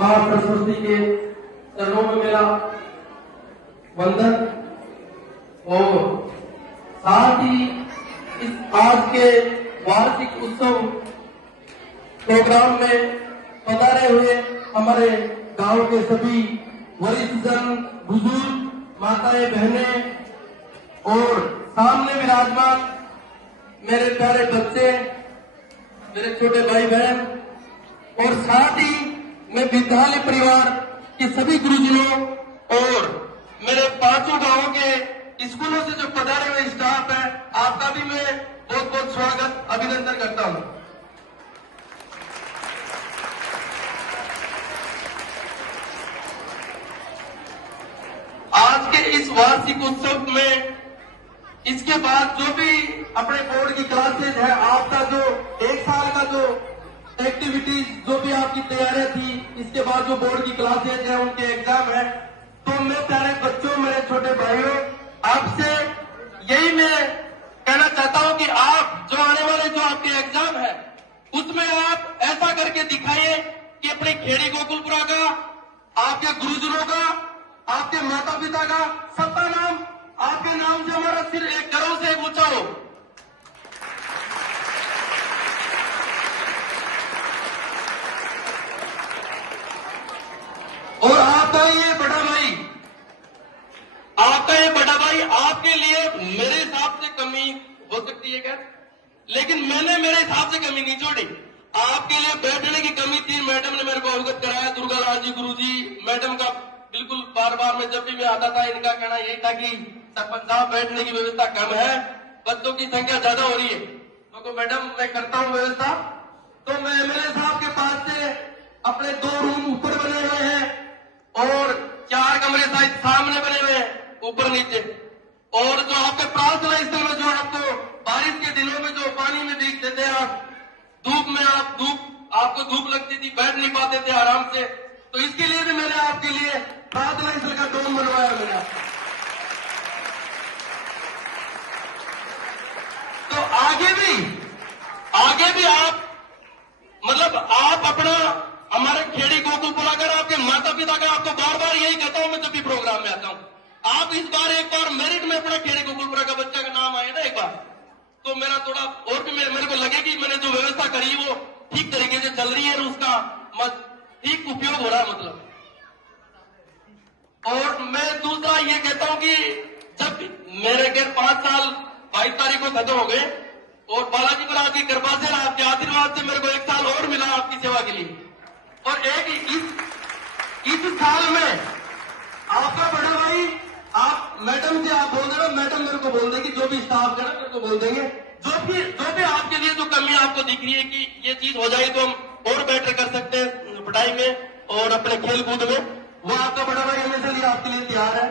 माँ सरस्वती के चरणों में मेरा वंदन। और साथ ही इस आज के वार्षिक उत्सव प्रोग्राम में पधारे हुए हमारे गांव के सभी वरिष्ठ जन, बुजुर्ग, माताएं, बहनें और सामने विराजमान मेरे प्यारे बच्चे, मेरे छोटे भाई बहन, और साथ ही मैं विद्यालय परिवार के सभी गुरुजनों और मेरे पांचों गांवों के स्कूलों से जो पधारे हुए स्टाफ है, आपका भी मैं बहुत बहुत स्वागत, अभिनंदन करता हूं। आज के इस वार्षिक उत्सव में इसके बाद जो भी अपने बोर्ड की क्लासेज है, आपका जो एक साल का जो एक्टिविटीज, जो भी आपकी तैयारियां थी, इसके बाद जो बोर्ड की क्लासेज है, उनके एग्जाम है, तो मैं प्यारे बच्चों, मेरे छोटे भाइयों, आपसे यही मैं कहना चाहता हूं कि आप जो आने वाले जो आपके एग्जाम है, उसमें आप ऐसा करके दिखाइए कि अपने खेड़ी गोकुलपुरा का, आपके गुरुजनों का, आपके माता पिता का, सबका नाम, आपके नाम से हमारा सिर एक गर्व से ऊंचा हो। और आपका ये बड़ा भाई, आपके लिए मेरे हिसाब से कमी हो सकती है क्या, लेकिन मैंने मेरे हिसाब से कमी नहीं छोड़ी। आपके लिए बैठने की कमी थी, मैडम ने मेरे को अवगत कराया, दुर्गा लाल जी गुरु जी मैडम का बिल्कुल बार बार मैं जब भी मैं आता था, इनका कहना यही था कि सरपंच साहब बैठने की व्यवस्था कम है, बच्चों की संख्या ज्यादा हो रही है, तो मैडम मैं करता हूं व्यवस्था। तो मैं एमएलए साहब के पास से अपने 2 रूम ऊपर बने हुए हैं और 4 कमरे शायद सामने बने हुए हैं, ऊपर नीचे। और जो आपके प्रार्थना स्थल में जो आपको बारिश के दिनों में जो पानी में भीगते थे आप, धूप में आपको धूप लगती थी, बैठ नहीं पाते थे आराम से, तो इसके लिए भी मैंने आपके लिए प्रार्थना स्थल का डोम बनवाया मेरा। तो आगे भी आप मतलब आप अपना हमारे खेड़ी गोकुलपुरा का, आपके माता पिता का, आपको बार बार यही कहता हूं मैं जब भी प्रोग्राम में आता हूं, आप इस बार एक बार मेरिट में अपना खेड़ी गोकुलपुरा का बच्चा का नाम आए ना एक बार, तो मेरा थोड़ा और भी मेरे को लगे कि मैंने जो व्यवस्था करी वो ठीक तरीके से चल रही है और उसका ठीक उपयोग हो रहा है मतलब। और मैं दूसरा ये कहता हूं कि जब मेरे के 5 साल 22 तारीख को खत्म हो गए और बालाजी महाराज की कृपा से, आपके आशीर्वाद से मेरे को 1 साल और मिला आपकी सेवा के लिए। और इस साल में आपका बड़ा भाई, आप मैडम से आप बोल देना, मैडम मेरे को बोल देंगे, जो भी स्टाफ है ना मेरे को बोल देंगे, जो भी आपके लिए जो कमी आपको दिख रही है कि ये चीज हो जाए तो हम और बेटर कर सकते हैं पढ़ाई में और अपने खेल कूद में, वो आपका बड़ा भाई हमेशा लिए आपके लिए तैयार है।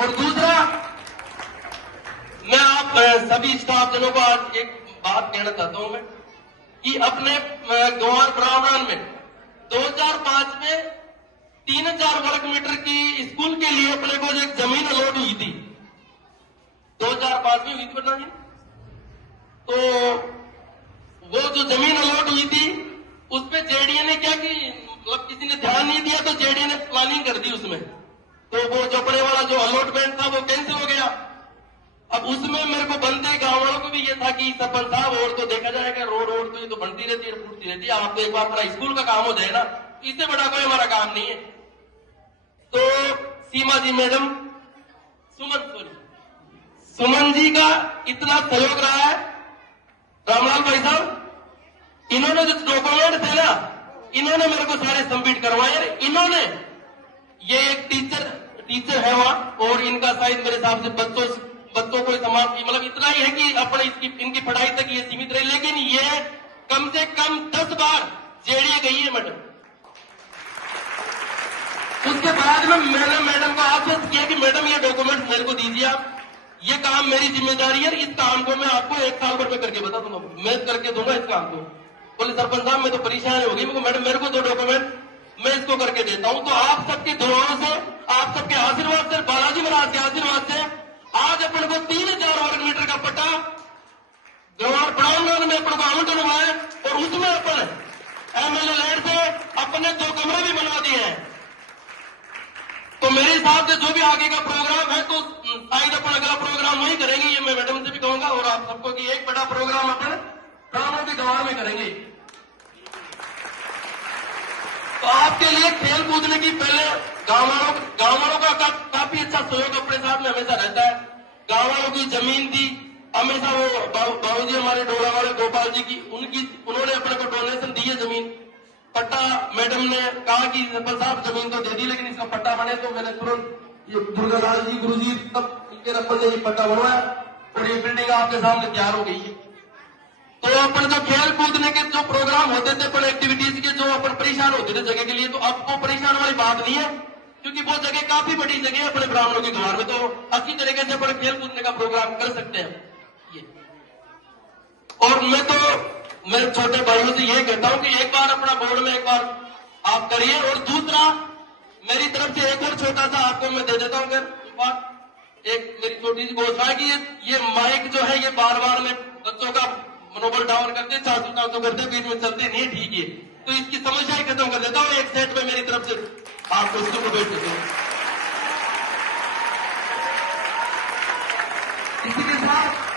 और दूसरा, मैं आप सभी स्टाफ जनों को आज एक बात कहना चाहता हूं मैं कि अपने गंवार प्रावधान में 2005 में 3000 वर्ग मीटर की स्कूल के लिए अपने को जो एक जमीन अलॉट हुई थी 2005 में हुई थी पता जी, तो वो जो जमीन अलॉट हुई थी उस पे जेडीए ने क्या कि मतलब किसी ने ध्यान नहीं दिया, तो जेडीए ने प्लानिंग कर दी उसमें, तो वो चपड़े वाला जो अलॉटमेंट था वो कैंसिल हो गया। अब उसमें मेरे को बनते गांव वालों को भी ये था कि सरपंच साहब और तो देखा जाएगा, रोड तो ये तो बनती रहती है, फूटती रहती है, आपको एक बार अपना स्कूल का काम हो जाए ना, इससे बड़ा कोई हमारा काम नहीं है। तो सीमा जी मैडम, सुमन जी का इतना सहयोग रहा है, रामलाल भाई साहब, इन्होंने जो डॉक्यूमेंट थे ना, इन्होंने मेरे को सारे सबमिट करवाए। इन्होंने ये एक टीचर है वहां, और इनका शायद मेरे हिसाब से बच्चों को समाज की मतलब इतना ही है कि अपने इनकी पढ़ाई तक ये सीमित रहे, लेकिन ये कम से कम 10 बार जेडीए गई है मैडम। उसके बाद में मैंने मैडम को आश्वस्त किया कि मैडम ये डॉक्यूमेंट मेरे को दीजिए आप, ये काम मेरी जिम्मेदारी है, इस काम को मैं आपको 1 साल भर में करके बता दूंगा, मैं करके दूंगा इस काम को। बोले सरपंच साहब मैं तो परेशान हो गई, मैडम मेरे को 2 डॉक्यूमेंट मैं इसको करके देता हूं। तो आप सबके दुआओं से, आप सबके आशीर्वाद से, बालाजी महाराज के आशीर्वाद से आज अपन को 3000 वर्ग मीटर का पट्टा गंवार प्रांगण में अपन को आवंटन हुआ है, और उसमें अपन एमएलए लैंड से अपने 2 रोड भी बनवा दिए हैं। तो मेरे हिसाब से जो भी आगे का प्रोग्राम है तो शायद अपन अगला प्रोग्राम वही करेंगे, ये मैं मैडम से भी कहूंगा और आप सबको कि एक बड़ा प्रोग्राम अपन ब्राह्मणों के गवाह में करेंगे। तो आपके लिए खेल कूदने की पहले गांव वालों का काफी अच्छा सहयोग अपने साथ में हमेशा रहता है। गांव वालों की जमीन थी हमेशा, वो बाबूजी हमारे डोला वाले गोपाल जी की, उन्होंने अपने को डोनेशन दी है जमीन। पट्टा मैडम ने कहा कि सरपंच साहब जमीन तो दे दी लेकिन इसका पट्टा बने, तो मैंने तुरंत ये दुर्गालाल जी गुरुजी तब इनके रब्बल ने ये पट्टा बनवाया और ये बिल्डिंग आपके सामने तैयार हो गई है। तो अपन जो खेल कूदने के जो प्रोग्राम होते थे, अपन एक्टिविटीज के जो अपन परेशान होते थे जगह के लिए, तो अब वो परेशान वाली बात नहीं है क्योंकि वो जगह काफी बड़ी जगह है अपने ब्राह्मणों के घर में, तो अच्छी तरीके से अपन खेल कूदने का प्रोग्राम कर सकते हैं ये। और मैं तो मेरे छोटे भाइयों से ये कहता हूं कि एक बार अपना बोर्ड में एक बार आप करिए, और दूसरा मेरी तरफ से एक और छोटा सा आपको मैं दे देता हूं एक मेरी छोटी सी घोषणा है कि ये माइक जो है ये बार बार में बच्चों का मनोबल डाउन करते, चाचू करते, बीच में चलते नहीं, ठीक है, तो इसकी समस्या ही खत्म कर देता हूं एक सेट में मेरी तरफ से आपको इसको प्रोवाइड देता हूं। इसी के साथ